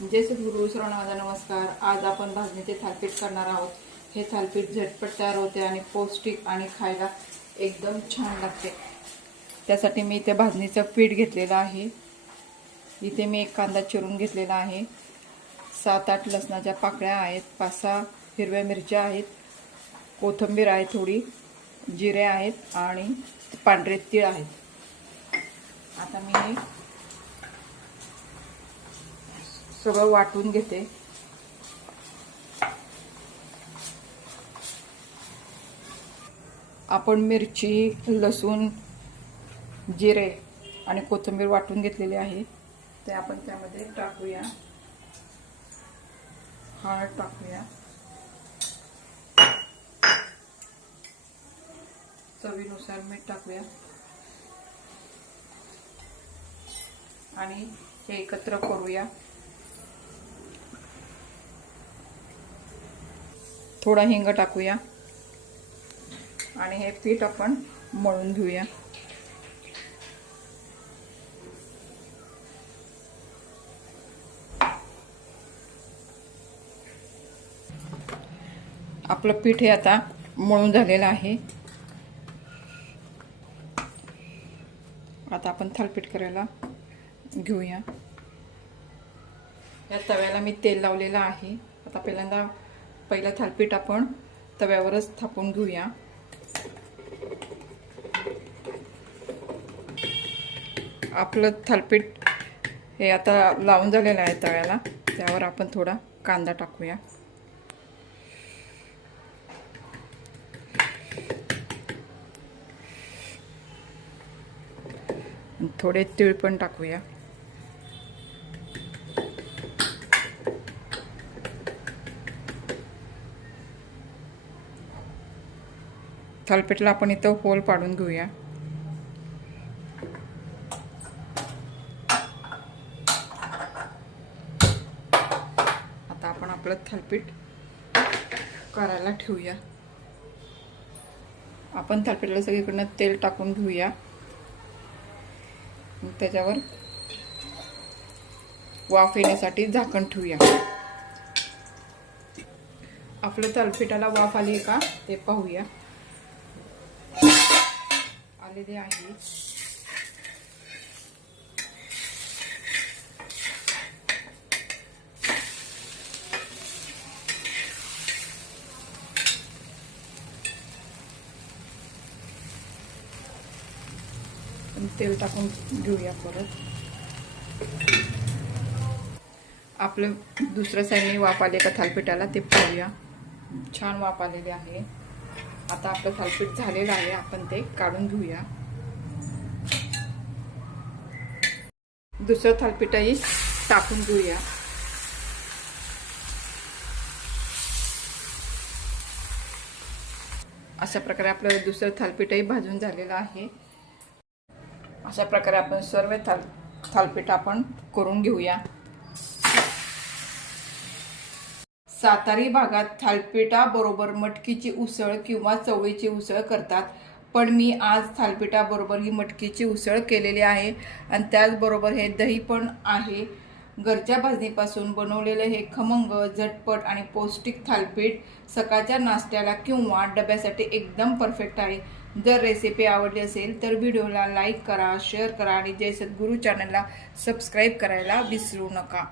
जय सद्गुरू सर्वांना माझा नमस्कार. आज आपण भाजणीचे थालपीठ करणार आहोत. हे थालपीठ झटपट तयार होते आणि पौष्टिक आणि खायला एकदम छान लागते. त्यासाठी मी इथे भाजणीचं पीठ घेतलेलं आहे. इथे मी एक कांदा चिरून घेतलेला आहे. सात आठ लसणाच्या पाकळ्या आहेत पाच सहा हिरव्या मिरच्या आहेत कोथिंबीर आहे थोडी जिरे आहेत आणि पांढरे तीळ आहेत. आता मी सगळं वाटून घेते. आपण मिरची लसूण जिरे आणि कोथिंबीर वाटून घेतलेली आहे. ते आपण त्यामध्ये टाकूया. हळद टाकूया. चवीनुसार मीठ टाकूया. आणि हे एकत्र करूया. थोडा हिंग टाकूया. आणि हे पीठ आपण मळून घेऊया. आपलं पीठ हे आता मळून झालेलं आहे. आता आपण थालपीठ करायला घेऊया. या तव्याला मी तेल लावलेलं आहे. आता पहिल्यांदा पहिलं थालपीठ आपण तव्यावरच थापून घेऊया. आपलं थालपीठ हे आता लावून झालेलं आहे तव्याला. त्यावर आपण थोडा कांदा टाकूया. थोडे तीळ पण टाकूया. थालपीठला आपण इथं होल पाडून घेऊया. आता आपण आपलं थालपीठ करायला ठेवूया. आपण थालपीठला सगळीकडनं तेल टाकून घेऊया. मग त्याच्यावर वाफ येण्यासाठी झाकण ठेवूया. आपलं थालपीठाला वाफ आली का ते पाहूया. आलेले आहे. तेल टाकून घेऊया परत. आपलं दुसऱ्या साईडने वाप आले का थालपिठाला ते पाहूया. छान वाप आलेले आहे. आता आपलं थालपीठ झालेलं आहे आपण ते काढून घेऊया. दुसरं थालपीठही टाकून घेऊया. अशा प्रकारे आपलं दुसरं थालपीठही भाजून झालेलं आहे. अशा प्रकारे आपण सर्व थाल थालपीठ आपण करून घेऊया. सातारी भागात थालपिठाबरोबर मटकीची उसळ किंवा चवळीची उसळ करतात. पण मी आज थालपिठाबरोबर ही मटकीची उसळ केलेली आहे आणि त्याचबरोबर हे दही पण आहे. घरच्या भाजणीपासून बनवलेलं हे खमंग झटपट आणि पौष्टिक थालपीठ सकाळच्या नाश्त्याला किंवा डब्यासाठी एकदम परफेक्ट आहे. जर रेसिपी आवडली असेल तर व्हिडिओला लाईक करा शेअर करा आणि जय सद्गुरू चॅनलला सबस्क्राईब करायला विसरू नका.